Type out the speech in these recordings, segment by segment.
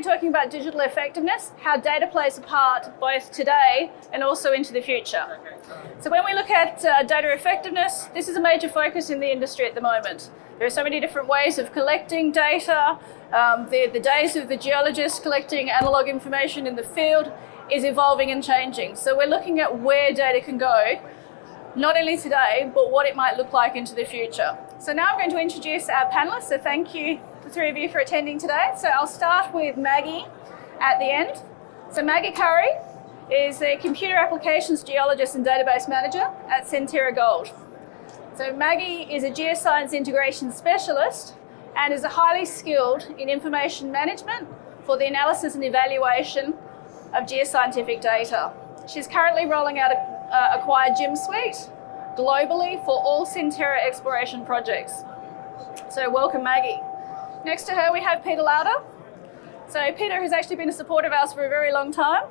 be talking about digital effectiveness, how data plays a part both today and also into the future. So when we look at data effectiveness, this is a major focus in the industry at the moment. There are so many different ways of collecting data. The days of the geologists collecting analog information in the field is evolving and changing. So we're looking at where data can go, not only today, but what it might look like into the future. So now I'm going to introduce our panelists. So thank you, the three of you, for attending today. So I'll start with Maggie at the end. So Maggie Curry is a computer applications geologist and database manager at Centerra Gold. So Maggie is a geoscience integration specialist and is highly skilled in information management for the analysis and evaluation of geoscientific data. She's currently rolling out a acquired GIM suite globally for all Centerra exploration projects. So welcome, Maggie. Next to her, we have Peter Lauder. So Peter has actually been a supporter of ours for a very long time,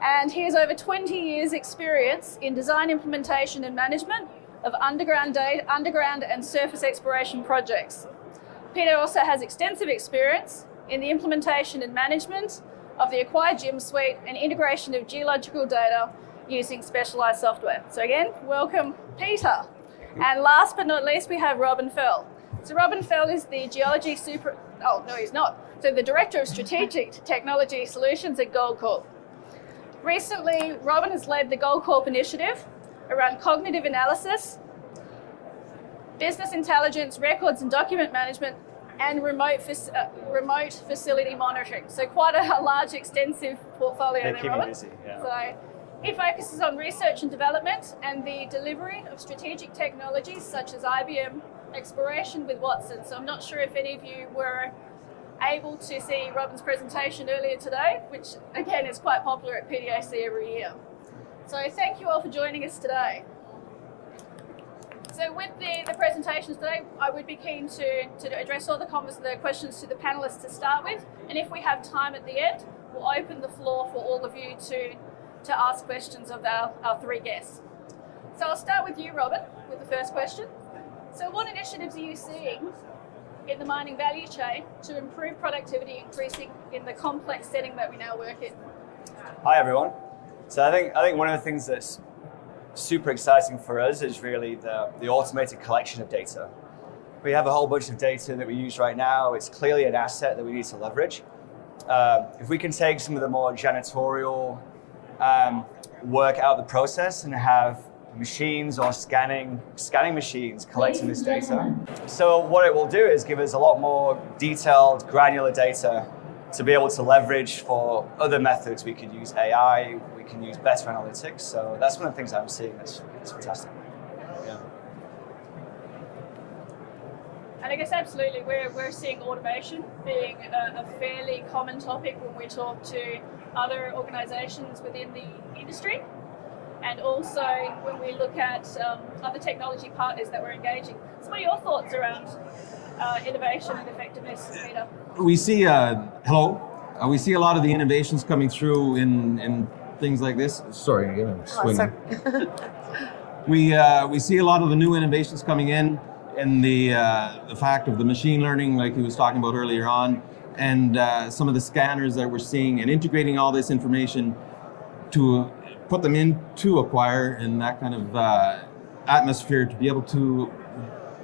and he has over 20 years experience in design, implementation and management of underground and surface exploration projects. Peter also has extensive experience in the implementation and management of the acquired GIM suite and integration of geological data using specialized software. So again, welcome, Peter. And last but not least, we have Robin Feld. So Robin Feld is the geology So the Director of Strategic Technology Solutions at Goldcorp. Recently, Robin has led the Goldcorp initiative around cognitive analysis, business intelligence, records and document management, and remote facility monitoring. So quite a large, extensive portfolio there, Robin. Busy, yeah. So he focuses on research and development and the delivery of strategic technologies such as IBM exploration with Watson. So I'm not sure if any of you were able to see Robin's presentation earlier today, which again is quite popular at PDAC every year. So thank you all for joining us today. So with the presentations today, I would be keen to address all the questions to the panelists to start with, and if we have time at the end, we'll open the floor for all of you to ask questions of our three guests. So I'll start with you, Robin, with the first question. So what initiatives are you seeing in the mining value chain to improve productivity, increasing in the complex setting that we now work in? Hi everyone. So I think one of the things that's super exciting for us is really the automated collection of data. We have a whole bunch of data that we use right now. It's clearly an asset that we need to leverage. If we can take some of the more janitorial work out of the process and have machines or scanning machines collecting this data. So what it will do is give us a lot more detailed, granular data to be able to leverage for other methods. We could use AI, we can use better analytics. So that's one of the things I'm seeing that's fantastic. Yeah. And I guess absolutely, we're seeing automation being a fairly common topic when we talk to other organizations within the industry. And also when we look at other technology partners that we're engaging. So what are your thoughts around innovation and effectiveness, Peter? We see, we see a lot of the innovations coming through in things like this. Sorry, I'm swinging. We see a lot of the new innovations coming in the fact of the machine learning, like he was talking about earlier on, and some of the scanners that we're seeing, and integrating all this information to put them into Acquire in that kind of atmosphere to be able to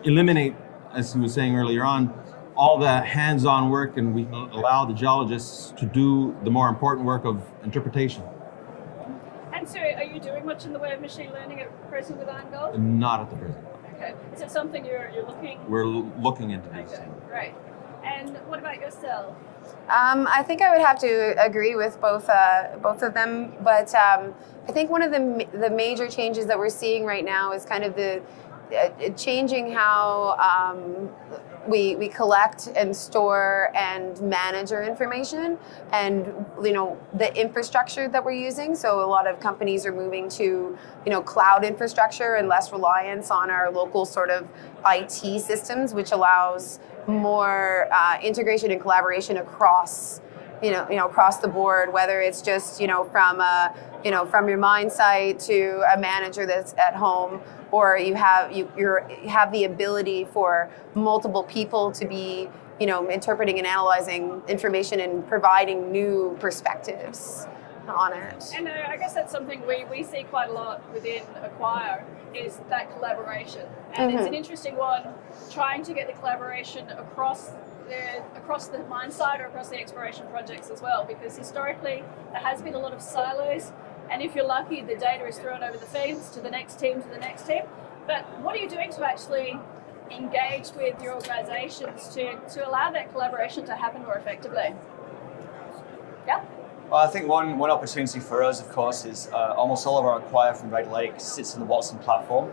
eliminate, as he was saying earlier on, all the hands-on work, and we allow the geologists to do the more important work of interpretation. And so are you doing much in the way of machine learning at present with Iron Gold? Not at the present. Okay. Is it something you're looking? We're looking into this. Okay, great. And what about yourself? I think I would have to agree with both of them, but I think one of the major changes that we're seeing right now is kind of the changing how we collect and store and manage our information, and the infrastructure that we're using. So a lot of companies are moving to cloud infrastructure and less reliance on our local sort of IT systems, which allows more integration and collaboration across across the board, whether it's just from your mine site to a manager that's at home, or you have the ability for multiple people to be interpreting and analyzing information and providing new perspectives on it. And I guess that's something we see quite a lot within Acquire, is that collaboration. And it's an interesting one, trying to get the collaboration across the mine site or across the exploration projects as well, because historically there has been a lot of silos, and if you're lucky, the data is thrown over the fence to the next team, But what are you doing to actually engage with your organizations to allow that collaboration to happen more effectively? Yeah? Well, I think one opportunity for us, of course, is almost all of our Acquire from Red Lake sits on the Watson platform.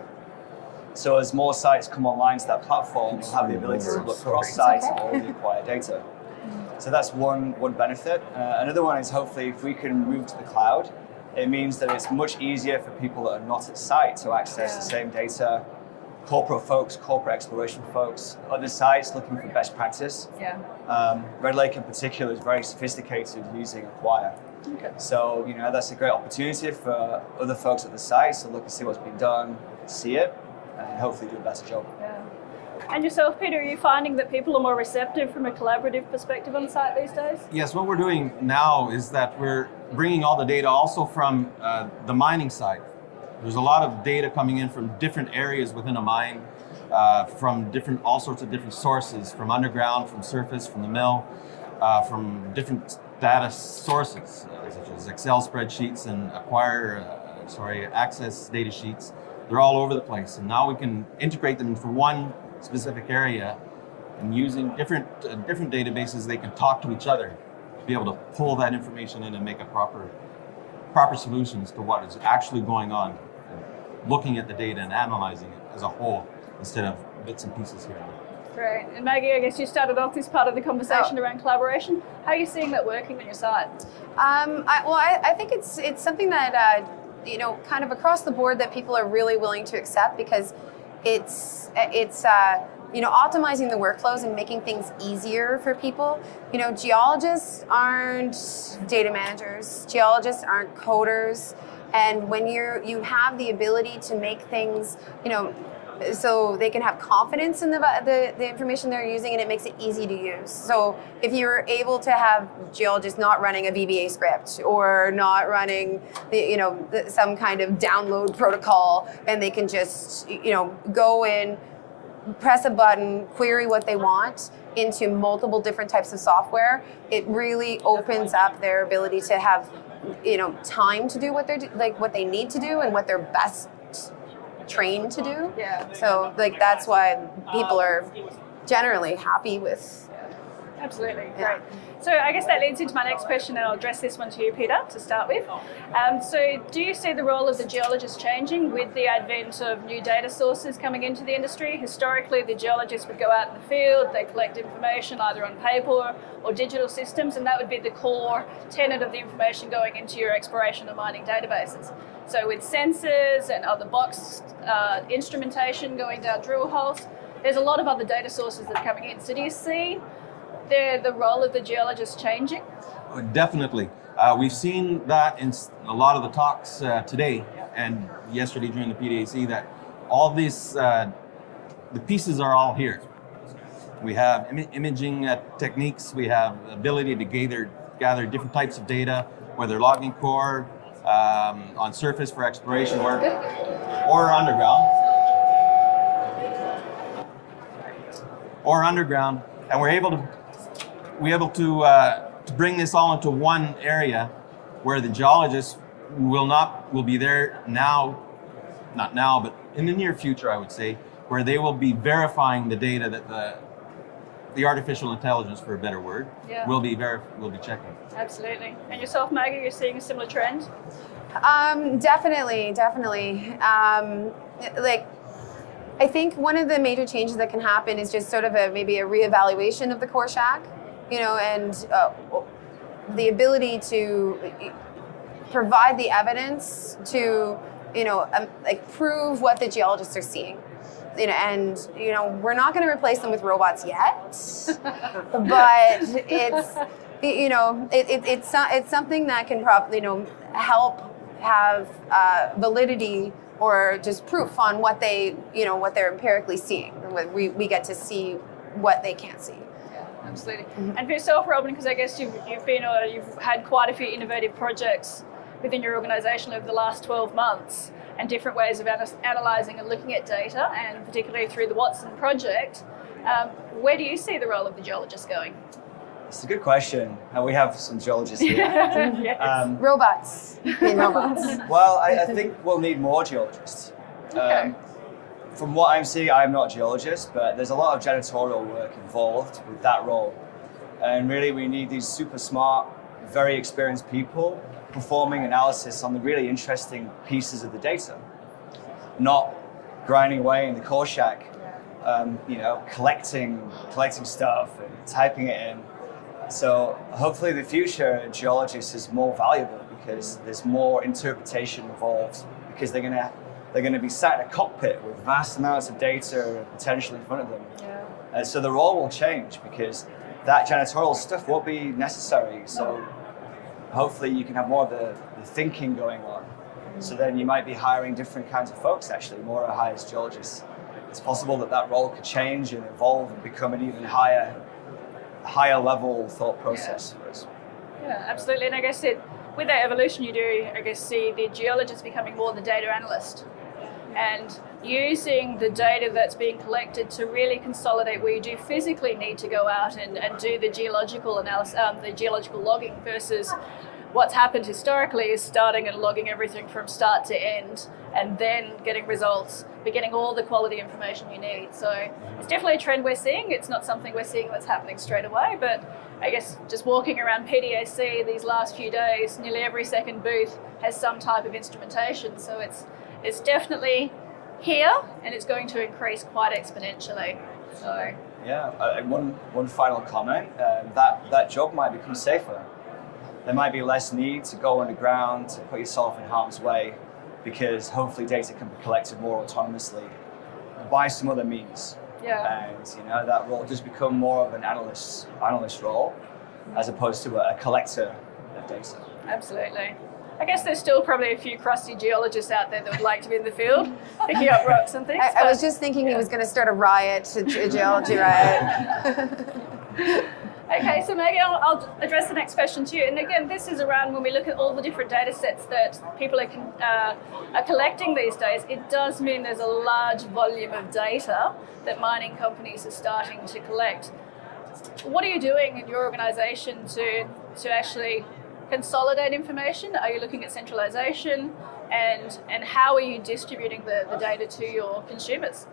So as more sites come online to that platform, we'll have the ability to look cross-site at all the Acquire data. So that's one benefit. Another one is hopefully if we can move to the cloud, it means that it's much easier for people that are not at site to access the same data. Corporate folks, corporate exploration folks, other sites looking for best practice. Yeah. Red Lake in particular is very sophisticated using Acquire. Okay. So, that's a great opportunity for other folks at the site to look and see what's been done, see it, and hopefully do a better job. Yeah. And yourself, Peter, are you finding that people are more receptive from a collaborative perspective on site these days? Yes, what we're doing now is that we're bringing all the data also from the mining side. There's a lot of data coming in from different areas within a mine, from all sorts of different sources, from underground, from surface, from the mill, from different data sources, such as Excel spreadsheets and Access data sheets. They're all over the place, and now we can integrate them into one specific area, and using different databases, they can talk to each other to be able to pull that information in and make a proper solutions to what is actually going on, and looking at the data and analyzing it as a whole instead of bits and pieces here and there. Great. And Maggie, I guess you started off this part of the conversation around collaboration. How are you seeing that working on your site? I think it's something that kind of across the board that people are really willing to accept, because it's optimizing the workflows and making things easier for people. Geologists aren't data managers. Geologists aren't coders. And when you have the ability to make things, so they can have confidence in the information they're using, and it makes it easy to use. So if you're able to have geologists not running a VBA script or not running some kind of download protocol, and they can just go in, press a button, query what they want into multiple different types of software, it really opens up their ability to have time to do what they need to do and what they're best trained to do. Yeah. So that's why people are generally happy with. Absolutely. Yeah. Great. So I guess that leads into my next question, and I'll address this one to you, Peter, to start with. So do you see the role of the geologist changing with the advent of new data sources coming into the industry? Historically, the geologists would go out in the field, they collect information either on paper or digital systems, and that would be the core tenet of the information going into your exploration and mining databases. So with sensors and other boxed instrumentation going down drill holes, there's a lot of other data sources that are coming in. So do you see the role of the geologist changing? Definitely. We've seen that in a lot of the talks today and yesterday during the PDAC, that all these, the pieces are all here. We have imaging techniques, we have ability to gather different types of data, whether logging core, on surface for exploration work, or underground, and we're able to bring this all into one area where the geologists will be there now, not now, but in the near future, I would say, where they will be verifying the data that the artificial intelligence, for a better word, will be checking. Absolutely. And yourself, Maggie, you're seeing a similar trend? Definitely. I think one of the major changes that can happen is just sort of maybe a reevaluation of the core shack, and the ability to provide the evidence to, prove what the geologists are seeing. And we're not going to replace them with robots yet, but it's something that can probably help have validity or just proof on what they're empirically seeing. We get to see what they can't see. absolutely. And for yourself, Robin, because I guess you've had quite a few innovative projects within your organisation over the last 12 months and different ways of analysing and looking at data, and particularly through the Watson project. Where do you see the role of the geologist going? It's a good question. We have some geologists here. Yes. Robots. Well, I think we'll need more geologists. Okay. From what I'm seeing, I'm not a geologist, but there's a lot of janitorial work involved with that role. And really, we need these super smart, very experienced people performing analysis on the really interesting pieces of the data, not grinding away in the core shack, collecting stuff and typing it in. So hopefully the future geologist is more valuable because there's more interpretation involved, because they're going to be sat in a cockpit with vast amounts of data potentially in front of them. Yeah. So the role will change because that janitorial stuff won't be necessary. So hopefully you can have more of the thinking going on. So then you might be hiring different kinds of folks, actually, more hired as geologists. It's possible that role could change and evolve and become an even higher level thought process for us. Yeah, absolutely. And I guess with that evolution, you do, I guess, see the geologist becoming more the data analyst and using the data that's being collected to really consolidate where you do physically need to go out and do the geological analysis, the geological logging, versus what's happened historically is starting and logging everything from start to end and then getting results, but getting all the quality information you need. So it's definitely a trend we're seeing. It's not something we're seeing that's happening straight away, but I guess just walking around PDAC these last few days, nearly every second booth has some type of instrumentation. So it's definitely here, and it's going to increase quite exponentially. So yeah, one final comment, that job might become safer. There might be less need to go underground, to put yourself in harm's way, because hopefully data can be collected more autonomously by some other means. yeah. And that role does become more of an analyst role as opposed to a collector of data. Absolutely. I guess there's still probably a few crusty geologists out there that would like to be in the field, picking up rocks and things. I was just thinking he was going to start a riot, a geology riot. Okay, so maybe I'll address the next question to you. And again, this is around when we look at all the different data sets that people are collecting these days, it does mean there's a large volume of data that mining companies are starting to collect. What are you doing in your organisation to actually consolidate information? Are you looking at centralization, and how are you distributing the data to your consumers?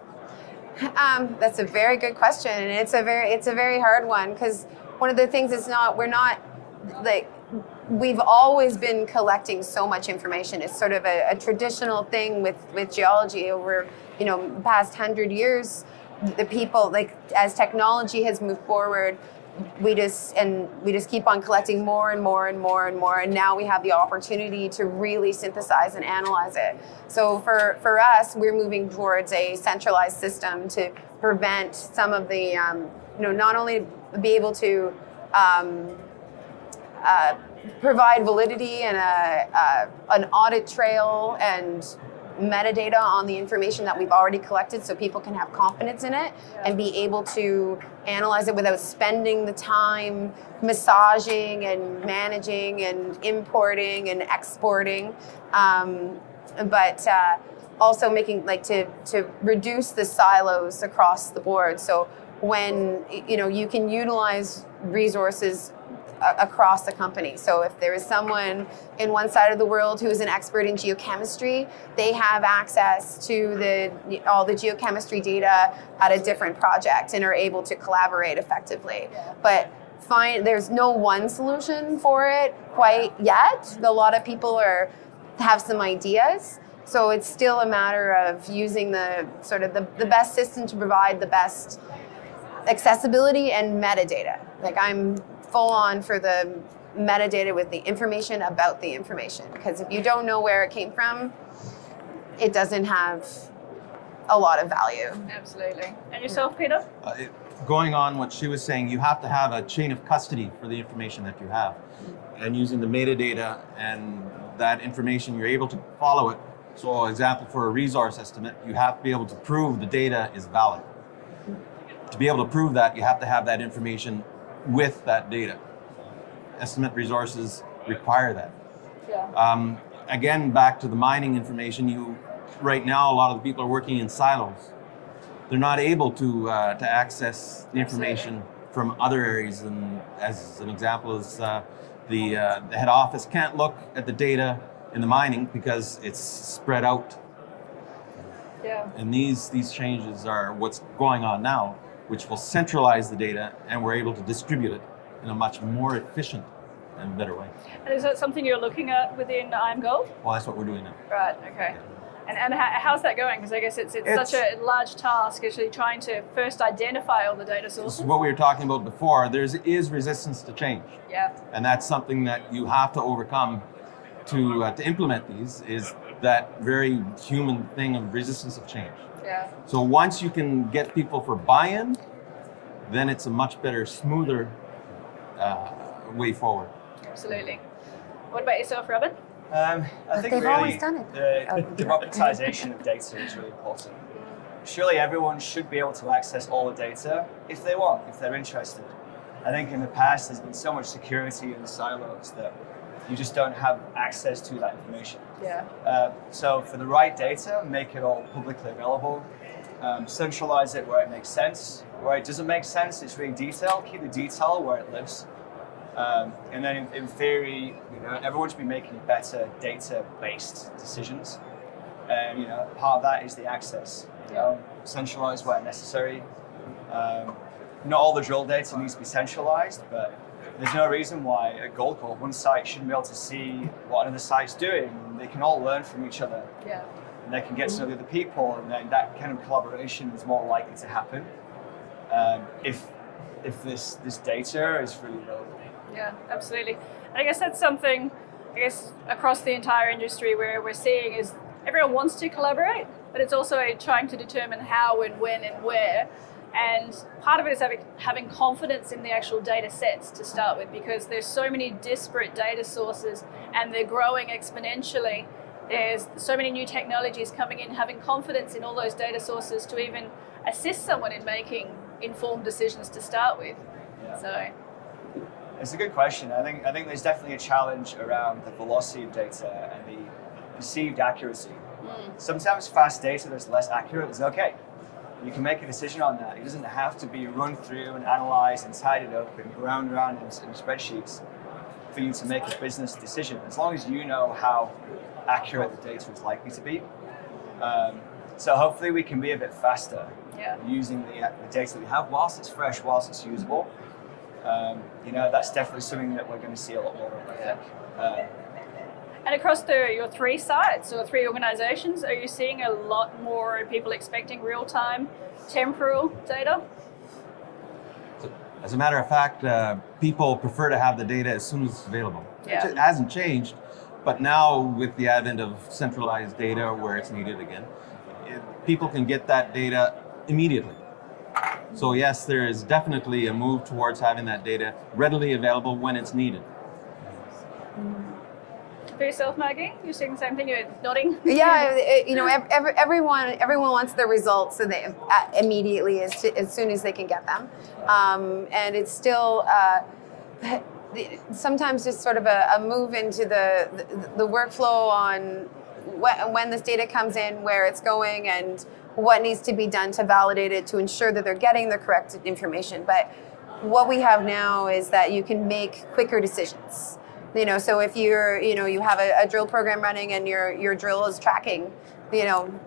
That's a very good question, and it's a very hard one, because one of the things is we've always been collecting so much information. It's sort of a traditional thing with geology over the past 100 years. The people, as technology has moved forward, we just keep on collecting more and more and more and more, and now we have the opportunity to really synthesize and analyze it. So for us, we're moving towards a centralized system to prevent some of the not only be able to provide validity and an audit trail and metadata on the information that we've already collected, so people can have confidence in it and be able to analyze it without spending the time massaging and managing and importing and exporting, but also making to reduce the silos across the board. So when you can utilize resources across the company. So if there is someone in one side of the world who is an expert in geochemistry, they have access to all the geochemistry data at a different project and are able to collaborate effectively. But there's no one solution for it quite yet. A lot of people have some ideas. So it's still a matter of using the best system to provide the best accessibility and metadata. I'm full on for the metadata with the information about the information, because if you don't know where it came from, it doesn't have a lot of value. Absolutely. And yourself, Peter? Going on what she was saying, you have to have a chain of custody for the information that you have. And using the metadata and that information, you're able to follow it. So, example, for a resource estimate, you have to be able to prove the data is valid. To be able to prove that, you have to have that information with that data. Estimate resources require that. Yeah. Again, back to the mining information, right now a lot of the people are working in silos. They're not able to access the information from other areas. And as an example, is the head office can't look at the data in the mining because it's spread out. Yeah. And these changes are what's going on now, which will centralize the data, and we're able to distribute it in a much more efficient and better way. And is that something you're looking at within IAMGold? Well, that's what we're doing now. Right, okay. And how's that going? Because I guess it's such a large task, actually trying to first identify all the data sources. This is what we were talking about before. There is resistance to change. Yeah. And that's something that you have to overcome to implement these, is that very human thing of resistance of change. Yeah. So once you can get people for buy-in, then it's a much better, smoother way forward. Absolutely. What about yourself, Robin? I think they've really always done it. the democratization of data is really important. Surely everyone should be able to access all the data if they want, if they're interested. I think in the past there's been so much security in the silos that you just don't have access to that information. Yeah. So for the right data, make it all publicly available, centralize it where it makes sense. Where it doesn't make sense, it's really detailed, keep the detail where it lives. And then in theory, everyone should be making better data-based decisions. And part of that is the access. Centralized where necessary. Not all the drill data needs to be centralized, but there's no reason why at Goldcorp one site shouldn't be able to see what another site's doing. They can all learn from each other. Yeah. And they can get to know the other people, and then that kind of collaboration is more likely to happen if this data is really relevant. Yeah, absolutely. And I guess that's something, across the entire industry where we're seeing is everyone wants to collaborate, but it's also trying to determine how and when and where. And part of it is having confidence in the actual data sets to start with, because there's so many disparate data sources and they're growing exponentially. There's so many new technologies coming in, having confidence in all those data sources to even assist someone in making informed decisions to start with. Yeah. So it's a good question. I think there's definitely a challenge around the velocity of data and the perceived accuracy. Sometimes fast data that's less accurate is okay. You can make a decision on that. It doesn't have to be run through and analyzed and tidied up and ground around in spreadsheets for you to make a business decision, as long as you know how accurate the data is likely to be. So hopefully we can be a bit faster using the data that we have whilst it's fresh, whilst it's usable. That's definitely something that we're going to see a lot more of, I think. And across your 3 sites or 3 organizations, are you seeing a lot more people expecting real-time temporal data? As a matter of fact, people prefer to have the data as soon as it's available. Yeah. It hasn't changed, but now with the advent of centralized data where it's needed again, people can get that data immediately. So yes, there is definitely a move towards having that data readily available when it's needed. For yourself, Maggie, you're seeing the same thing. You're nodding. Yeah, everyone wants the results so they immediately as soon as they can get them, and it's still sometimes just sort of a move into the workflow on when this data comes in, where it's going, and what needs to be done to validate it to ensure that they're getting the correct information. But what we have now is that you can make quicker decisions. So if you have a drill program running and your drill is tracking,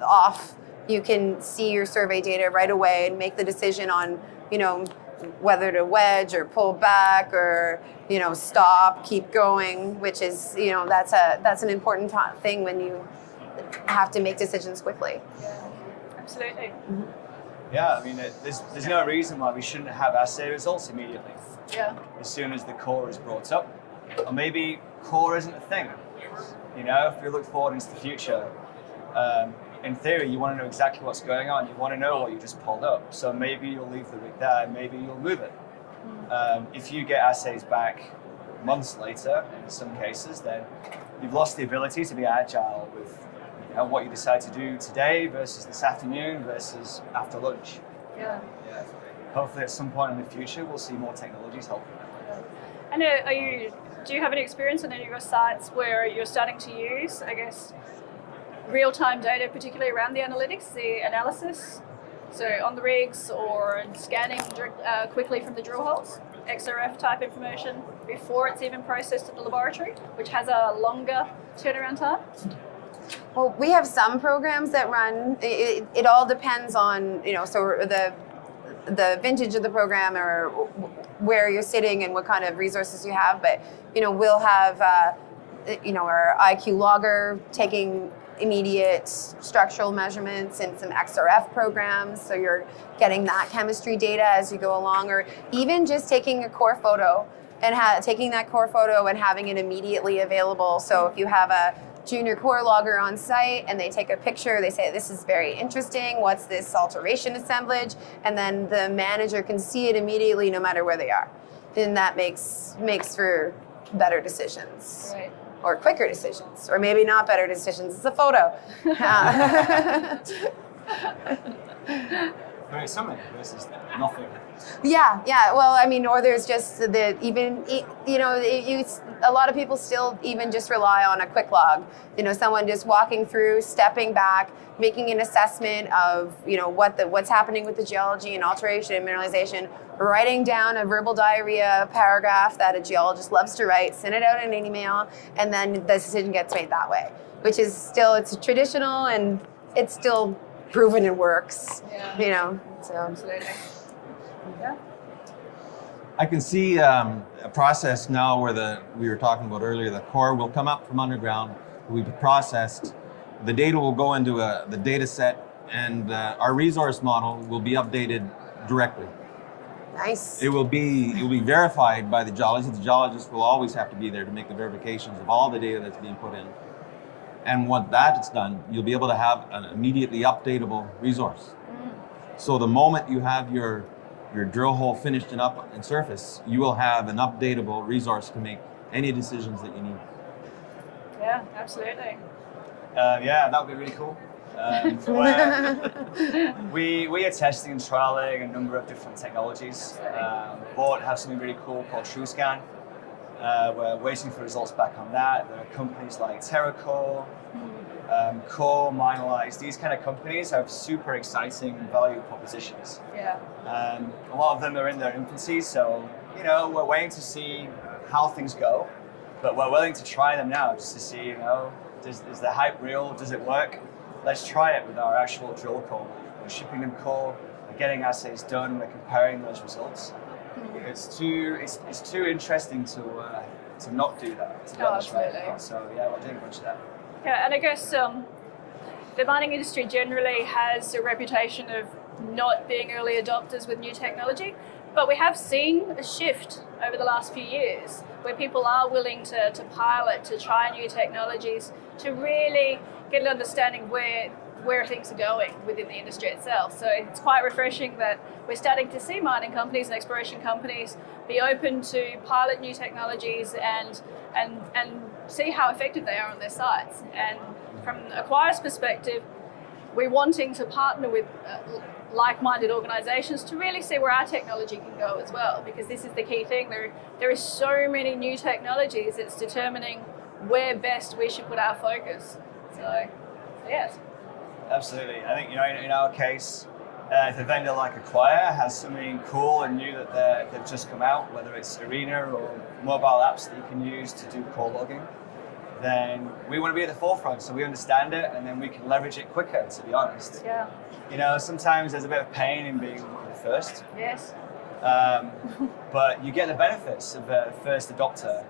off, you can see your survey data right away and make the decision on, whether to wedge or pull back or, stop, keep going, which is, that's an important thing when you have to make decisions quickly. Yeah, absolutely. Mm-hmm. Yeah, I mean, there's no reason why we shouldn't have assay results immediately. Yeah. As soon as the core is brought up. Or maybe core isn't a thing. If we look forward into the future, in theory, you want to know exactly what's going on. You want to know what you just pulled up. So maybe you'll leave the rig there, maybe you'll move it. If you get assays back months later, in some cases, then you've lost the ability to be agile with what you decide to do today versus this afternoon versus after lunch. Yeah. hopefully at some point in the future, we'll see more technologies helping. And do you have any experience on any of your sites where you're starting to use, I guess, real-time data, particularly around the analytics, the analysis? So on the rigs or scanning quickly from the drill holes, XRF type information before it's even processed at the laboratory, which has a longer turnaround time? Well, we have some programs that run. It all depends on, so the vintage of the program or where you're sitting and what kind of resources you have. But we'll have our IQ logger taking immediate structural measurements in some XRF programs, so you're getting that chemistry data as you go along, or even just taking a core photo and taking that core photo and having it immediately available. So if you have a junior core logger on site and they take a picture, they say, this is very interesting, what's this alteration assemblage? And then the manager can see it immediately no matter where they are. Then that makes for better decisions. Right. Or quicker decisions, or maybe not better decisions. It's a photo. Very similar versus nothing. Yeah. Well, I mean, or there's just a lot of people still even just rely on a quick log. Someone just walking through, stepping back, making an assessment of what's happening with the geology and alteration and mineralization, writing down a verbal diarrhea paragraph that a geologist loves to write, send it out in an email, and then the decision gets made that way, which is still, it's traditional and it's still proven it works. Yeah. So. Absolutely. Yeah. I can see a process now where we were talking about earlier, the core will come up from underground, will be processed, the data will go into the data set, and our resource model will be updated directly. Nice. It will be verified by the geologist. The geologist will always have to be there to make the verifications of all the data that's being put in. And once that's done, you'll be able to have an immediately updatable resource. So the moment you have your drill hole finished and up and surface, you will have an updatable resource to make any decisions that you need. Yeah, absolutely. Yeah, that would be really cool. We are testing and trialing a number of different technologies. Board have something really cool called TrueScan. We're waiting for results back on that. There are companies like TerraCore, Core, Minelize. These kind of companies have super exciting value propositions. Yeah. A lot of them are in their infancy, so we're waiting to see how things go. But we're willing to try them now just to see, is the hype real? Does it work? Let's try it with our actual drill core. We're shipping them core, we're getting assays done, we're comparing those results. It's too interesting to not do that. To be honest, right now. So yeah, we're doing a bunch of that. Yeah, and I guess the mining industry generally has a reputation of not being early adopters with new technology, but we have seen a shift over the last few years where people are willing to pilot, to try new technologies, to really get an understanding where things are going within the industry itself. So it's quite refreshing that we're starting to see mining companies and exploration companies be open to pilot new technologies and see how effective they are on their sites. And from Acquire's perspective, we're wanting to partner with like-minded organizations to really see where our technology can go as well, because this is the key thing. There is so many new technologies, it's determining where best we should put our focus. So yes. Absolutely. I think, in our case, if a vendor like Acquire has something cool and new that they've just come out, whether it's Arena or mobile apps that you can use to do core logging, then we want to be at the forefront so we understand it and then we can leverage it quicker, to be honest. Yeah. Sometimes there's a bit of pain in being one of the first. Yes. But you get the benefits of a first adopter.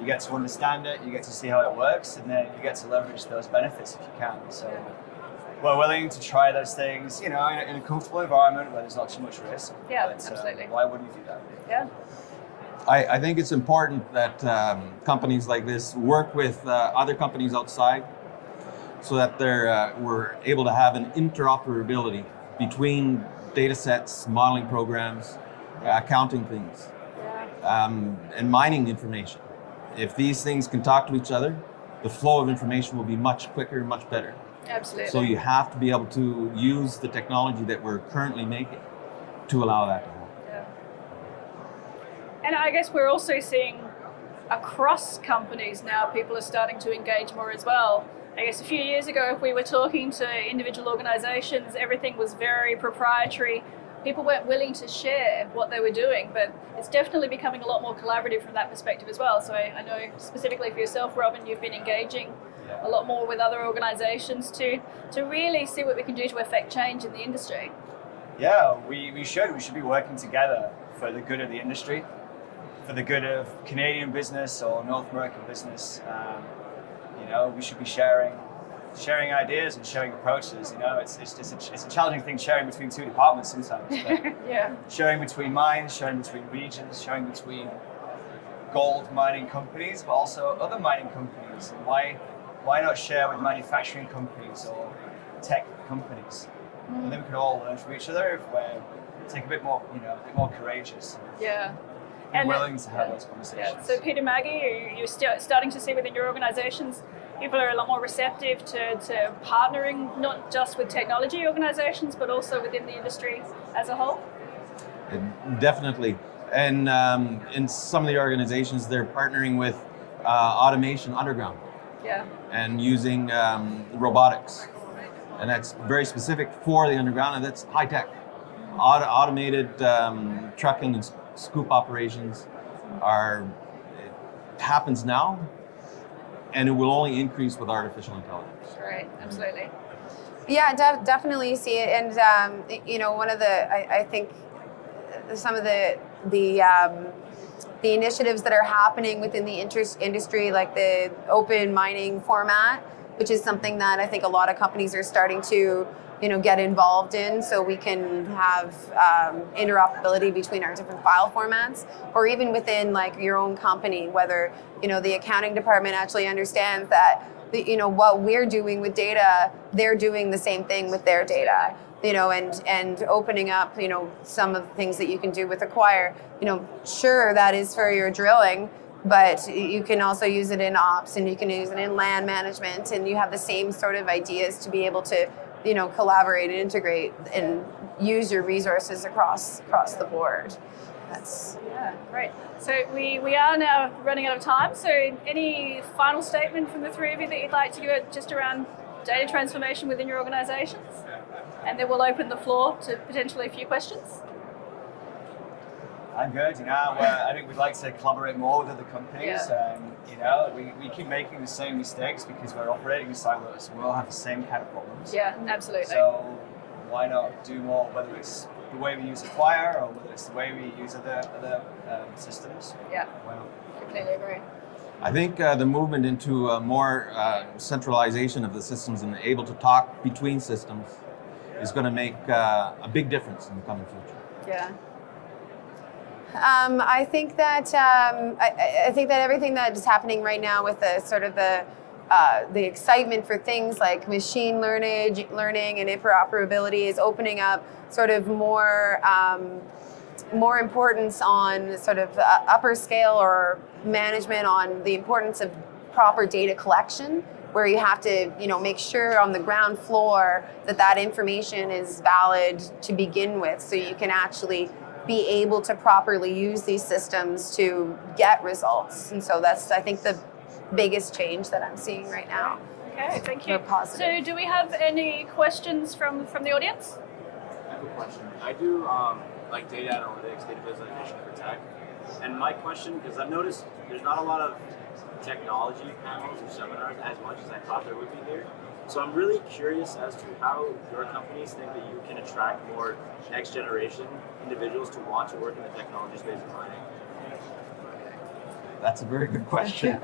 You get to understand it, you get to see how it works, and then you get to leverage those benefits if you can. So we're willing to try those things, in a comfortable environment where there's not too much risk. Yeah, but, absolutely. Why wouldn't you do that? Yeah. I think it's important that companies like this work with other companies outside so that we're able to have an interoperability between data sets, modeling programs, accounting things, and mining information. If these things can talk to each other, the flow of information will be much quicker, much better. Absolutely. So you have to be able to use the technology that we're currently making to allow that to happen. I guess we're also seeing across companies now, people are starting to engage more as well. I guess a few years ago, if we were talking to individual organizations, everything was very proprietary. People weren't willing to share what they were doing, but it's definitely becoming a lot more collaborative from that perspective as well. So I know specifically for yourself, Robin, you've been engaging a lot more with other organizations to really see what we can do to affect change in the industry. Yeah, we should be working together for the good of the industry, for the good of Canadian business or North American business. We should be sharing ideas and sharing approaches. It's a challenging thing sharing between two departments sometimes. But Yeah. sharing between mines, sharing between regions, sharing between gold mining companies, but also other mining companies. And why not share with manufacturing companies or tech companies? And then we can all learn from each other if we're take a bit more courageous. Yeah. And willing to have those conversations. Yeah. So Peter, Maggie, you're starting to see within your organizations, people are a lot more receptive to partnering, not just with technology organizations, but also within the industry as a whole? Definitely. And in some of the organizations, they're partnering with automation underground. Yeah. And using robotics. And that's very specific for the underground, and that's high tech. Automated trucking and scoop operations it happens now, and it will only increase with artificial intelligence. Right, absolutely. Yeah, definitely see it. And one of I think some of the initiatives that are happening within the industry, like the open mining format, which is something that I think a lot of companies are starting to get involved in, so we can have interoperability between our different file formats, or even within like your own company, whether the accounting department actually understands that what we're doing with data, they're doing the same thing with their data, and opening up some of the things that you can do with Acquire. Sure, that is for your drilling, but you can also use it in ops, and you can use it in land management, and you have the same sort of ideas to be able to collaborate and integrate and use your resources across the board. Yeah, great. So we are now running out of time. So any final statement from the three of you that you'd like to give just around data transformation within your organizations? And then we'll open the floor to potentially a few questions. I'm good. I think we'd like to collaborate more with other companies. Yeah. We keep making the same mistakes because we're operating in silos. We all have the same kind of problems. Yeah, absolutely. So why not do more, whether it's the way we use Acquire or whether it's the way we use other systems? Yeah, Why not? completely agree. I think the movement into more centralization of the systems and able to talk between systems is going to make a big difference in the coming future. Yeah. I think that I think that everything that is happening right now with the sort of the excitement for things like machine learning and interoperability is opening up sort of more importance on sort of upper scale or management on the importance of proper data collection, where you have to make sure on the ground floor that information is valid to begin with, so you can actually be able to properly use these systems to get results. And so that's, I think, the biggest change that I'm seeing right now. Okay, thank you. We're positive. So do we have any questions from the audience? I have a question. I do like data analytics, data visualization for tech. And my question, because I've noticed there's not a lot of technology panels or seminars as much as I thought there would be here. So I'm really curious as to how your companies think that you can attract more next generation individuals to want to work in the technology space of mining. That's a very good question.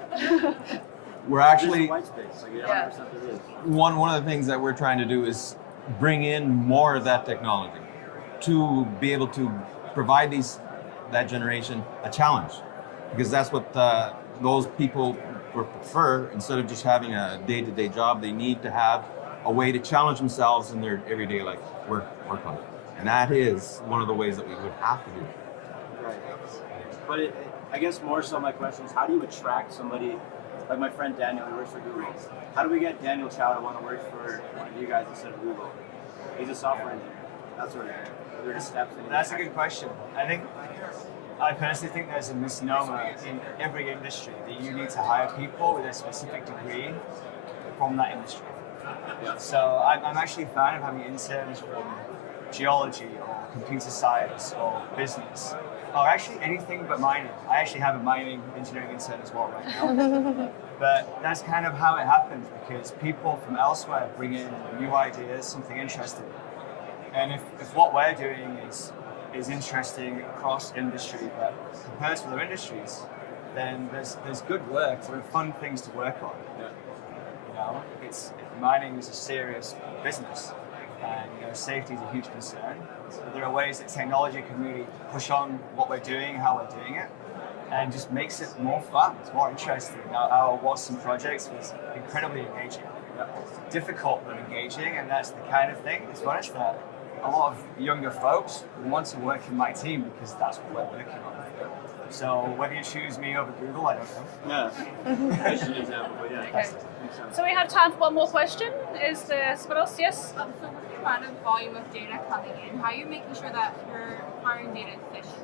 We're actually, white space, so Yeah. 100% there is. one of the things that we're trying to do is bring in more of that technology to be able to provide that generation a challenge, because that's what those people would prefer. Instead of just having a day-to-day job, they need to have a way to challenge themselves in their everyday life, work life. And that is one of the ways that we would have to do it. Right. But I guess more so my question is, how do you attract somebody like my friend Daniel who works for Google? How do we get Daniel Chow to want to work for one of you guys instead of Google? He's a software engineer. That's what are there just steps. That's a good question. I think I personally think there's a misnomer in every industry that you need to hire people with a specific degree from that industry. So I'm actually a fan of having interns from geology or computer science or business, or actually anything but mining. I actually have a mining engineering intern as well right now. But that's kind of how it happens, because people from elsewhere bring in new ideas, something interesting. And if what we're doing is interesting across industry, but compared to other industries, then there's good work, there are fun things to work on. You know, mining is a serious business, and safety is a huge concern. So there are ways that technology can really push on what we're doing, how we're doing it, and just makes it more fun. It's more interesting. Our Watson projects was incredibly engaging, difficult but engaging, and that's the kind of thing, to be honest, that a lot of younger folks want to work in my team because that's what we're working on. So whether you choose me over Google, I don't know. Yeah. Example, but yeah. Okay. So we have time for one more question. Is there someone else? Yes? So with the amount of volume of data coming in, how are you making sure that you're acquiring data efficiently?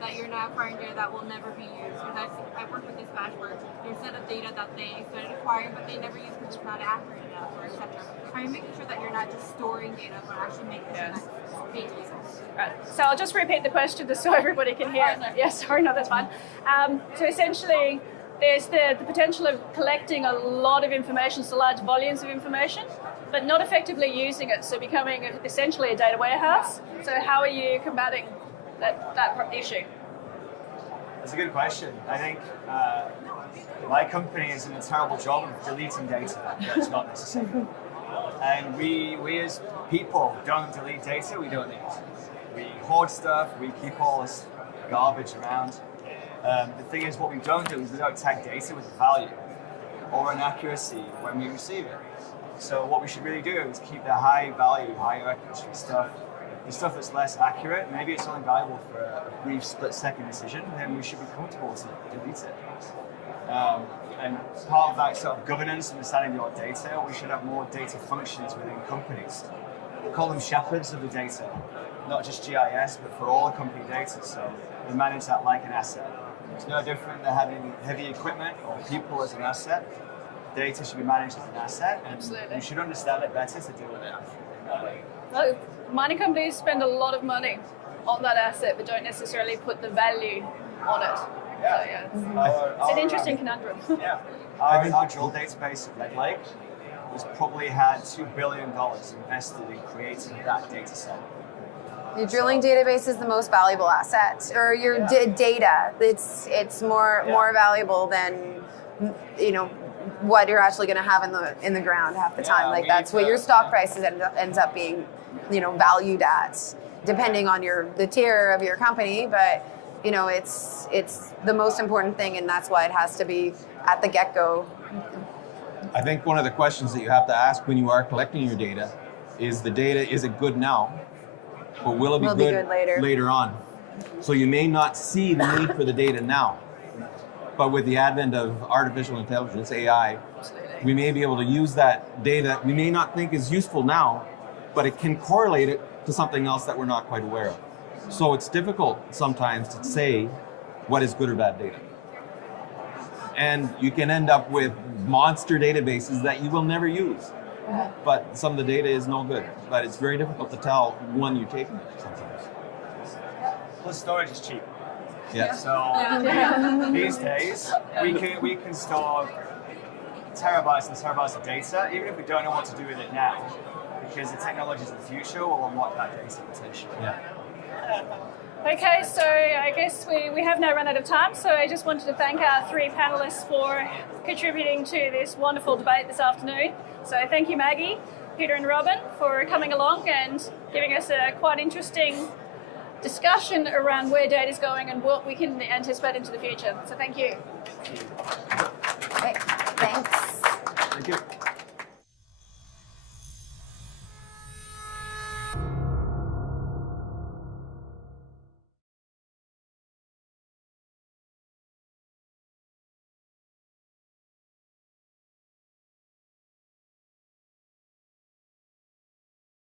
That you're not acquiring data that will never be used? Because I've worked with dispatch where there's a set of data that they started acquiring, but they never use because it's not accurate enough, or etc. How are you making sure that you're not just storing data, but actually making sure that it's being used? Right. So I'll just repeat the question just so everybody can hear. Yes, sorry, no, that's fine. So essentially, there's the potential of collecting a lot of information, so large volumes of information, but not effectively using it, so becoming essentially a data warehouse. So how are you combating that issue? That's a good question. I think my company is doing a terrible job of deleting data that's not necessary. And we as people don't delete data we don't need. We hoard stuff, we keep all this garbage around. The thing is, what we don't do is we don't tag data with value or an accuracy when we receive it. So what we should really do is keep the high value, high accuracy stuff. The stuff that's less accurate, maybe it's only valuable for a brief split-second decision, then we should be comfortable to delete it. And part of that sort of governance, understanding your data, we should have more data functions within companies. We call them shepherds of the data, not just GIS, but for all the company data. So we manage that like an asset. It's no different than having heavy equipment or people as an asset. Data should be managed as an asset, and Absolutely. we should understand it better to deal with it. Well, mining companies spend a lot of money on that asset, but don't necessarily put the value on it. Yeah. So, yeah, it's an interesting conundrum. Yeah. Our drill database at Red Lake has probably had $2 billion invested in creating that data set. Your drilling database is the most valuable asset, or your data. It's more valuable than what you're actually going to have in the ground half the time. Like that's what your stock price ends up being, valued at, depending on the tier of your company. But it's the most important thing, and that's why it has to be at the get-go. I think one of the questions that you have to ask when you are collecting your data is it good now, or will it be good later on? So you may not see the need for the data now, but with the advent of artificial intelligence, AI, we may be able to use that data we may not think is useful now, but it can correlate it to something else that we're not quite aware of. So it's difficult sometimes to say what is good or bad data. And you can end up with monster databases that you will never use. But some of the data is no good. But it's very difficult to tell when you're taking it sometimes. Plus storage is cheap. Yeah. So these days, we can store terabytes and terabytes of data, even if we don't know what to do with it now, because the technologies of the future will unlock that data potential. Yeah. Okay, so I guess we have now run out of time, so I just wanted to thank our three panelists for contributing to this wonderful debate this afternoon. So thank you, Maggie, Peter and Robin, for coming along and giving us a quite interesting discussion around where data is going and what we can anticipate into the future. So thank you. Okay, thanks. Thank you.